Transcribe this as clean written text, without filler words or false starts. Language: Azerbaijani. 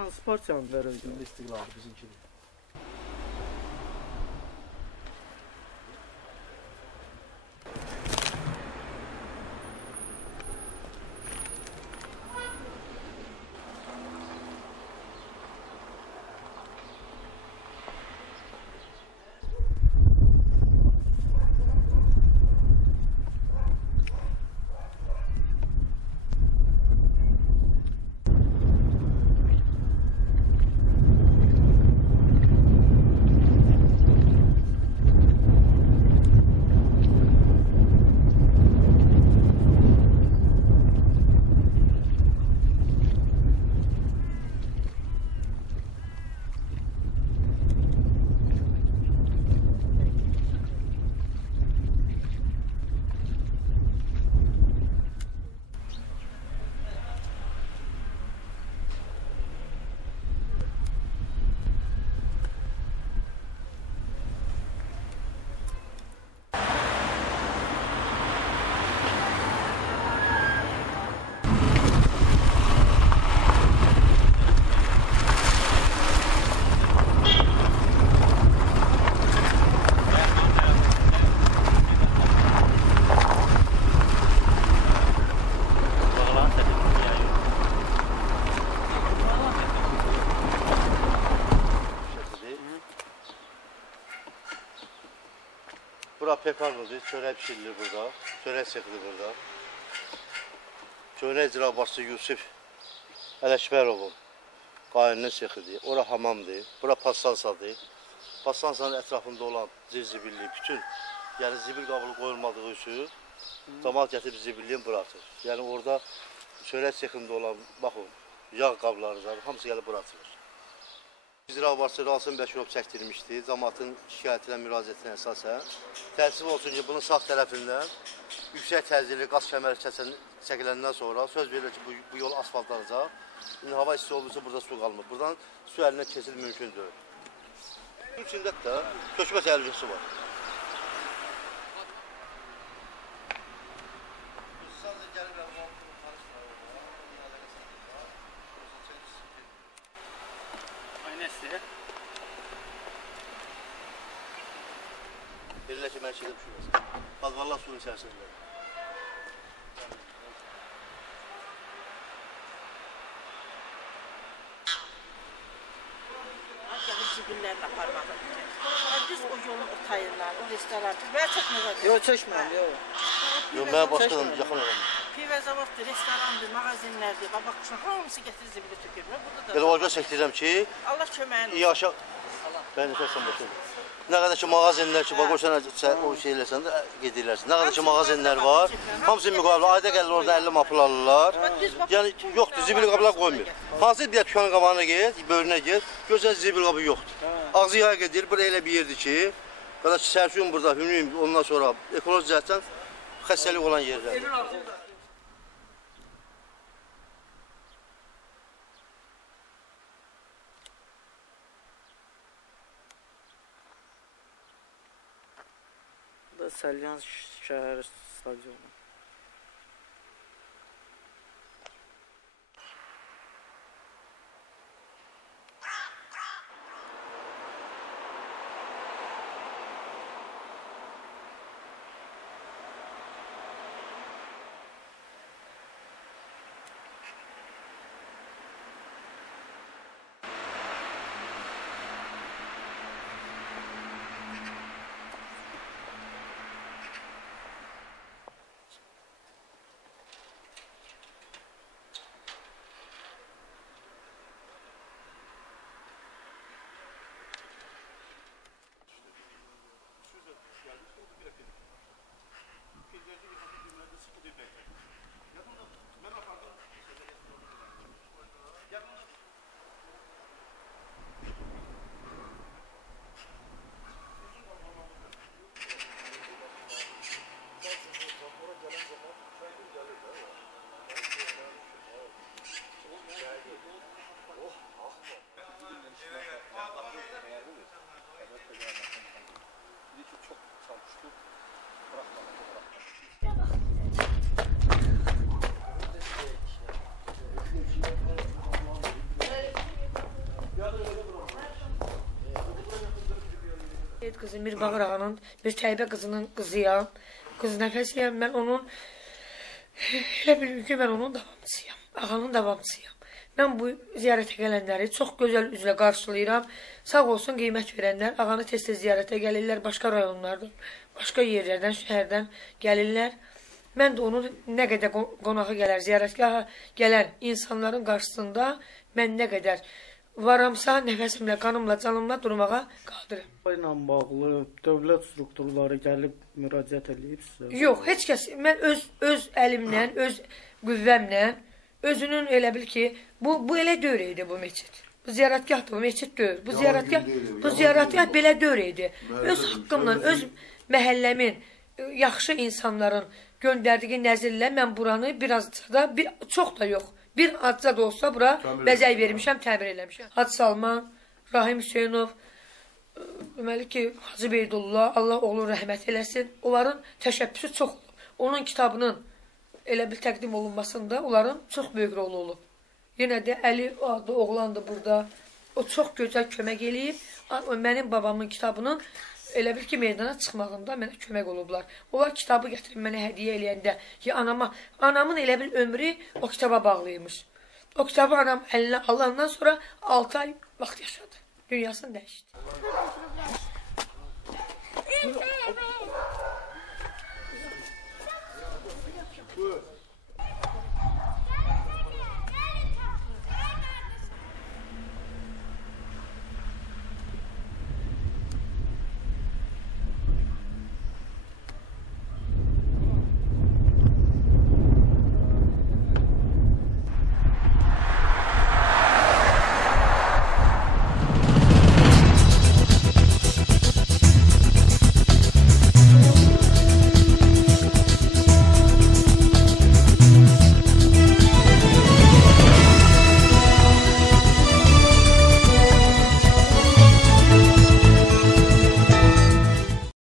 Hansı partiyanın verəcəyində istiqlalı bizimkidir? Bura pekarlıdır, çörək pişirilir burada, çörək çekilir burada. Çörək icra başçısı Yusuf Ələkbərovun qayınının çekidir. Ora hamamdır, bura passansadır. Passansanın ətrafında olan zibilli, bütün yəni zibil qabılı qoyulmadığı üçün camaat gətirib zibilliyin bırakır. Yəni orada çörək çekində olan, baxın, yağ qabları var, hamısı gəlib bırakılır. İcra başçısı Rasim Bəkirov çəkdirmişdi, cəmaatın şikayətinə, müraciətinə əsasən. Təəssüf olsun ki, bunun sağ tərəfindən yüksək təzyiqli qaz kəməri çəkiləndən sonra söz verilir ki, bu yol asfaltlanacaq. İndi hava isti olursa burada su qalmır. Buradan su əlinə kesil mümkündür. Bu içində də köçmə təhlükəsi var. Verirlər ki, mən şeydə düşürməsin. Bazvarlar suyun içərisində. Gəlib zibillərini aparmağa. Düz o yolun o tayırlar, o restoran. Mənə çəkməyə Yox, çəkməm, yox. Yox, mənə başqadan yaxın olalım. Pivə zavoddur, restorandır, mağazinlərdir, babaqçın hamısı gətirir zibili tökülmür. Elə o görə çəkdirirəm ki, Allah köməyin iyi aşağı... Mən nəfəsən başlayım. Nə qədər ki, mağazinlər ki, bax, o şey eləsən də gedirlərsin. Nə qədər ki, mağazinlər var, hamısı müqavilə, ayda gəlir oradan 50 mapul alırlar. Yəni, yoxdur, zibil qablar qoymuyor. Hansı bir dükkanın qabağına get, bölünə get, görsən zibil qabı yoxdur. Ağzı yaya gedir, bura elə bir yerdir ki, qədər ki, sərşun burada, hümlüyüm, ondan sonra ekoloji cəhətdən xəstəlik olan yerlərdir. Salyans şəhər stadionu. Qızım Mirbağır ağanın, bir Təybə qızının qızıyam. Qız nəfəsiyəm, mən onun, elə bilmir ki, mən onun davamçısıyam, ağanın davamçısıyam. Mən bu ziyarətə gələnləri çox gözəl üzlə qarşılayıram. Sağ olsun qiymət verənlər, ağanı tez-tez ziyarətə gəlirlər, başqa rayonlardan, başqa yerlərdən, şəhərdən gəlirlər. Mən də onun nə qədər qonağı gələr, ziyarətgaha gələn insanların qarşısında mən nə qədər varamsa nəfəsimlə, qanımla, canımla durmağa qadirəm. ilə bağlı dövlət strukturları gəlib müraciət edib sizə? Yox, heç kəs, mən öz əlimlə, öz qüvvəmlə, özünün elə bil ki, bu elə dövr idi bu meçid. Bu ziyarətgahdır, bu meçid dövr. Bu ziyarətgah belə dövr idi. Öz haqqımla, öz məhəlləmin, yaxşı insanların göndərdiyi nəzirlə mən buranı biraz da, çox da yox, bir adca da olsa bura bəzək vermişəm, təmir eləmişəm. Hacı Salman, Rahim Hüseynov, deməli ki, Hacı Beydullah, Allah oğlu rəhmət eləsin. Onların təşəbbüsü çox olub. Onun kitabının elə bir təqdim olunmasında onların çox böyük rolu olub. Yenə də Əli adlı oğlandır burada. O çox gözəl kömək eləyib. Mənim babamın kitabının elə bil ki, meydana çıxmağında mənə kömək olublar. Onlar kitabı gətirib mənə hədiyyə eləyəndə ki, anamın elə bil ömrü o kitaba bağlıymış. O kitabı anam əlinə alandan sonra 6 ay vaxt yaşadı. Dünyasını dəyişdi. Buyur.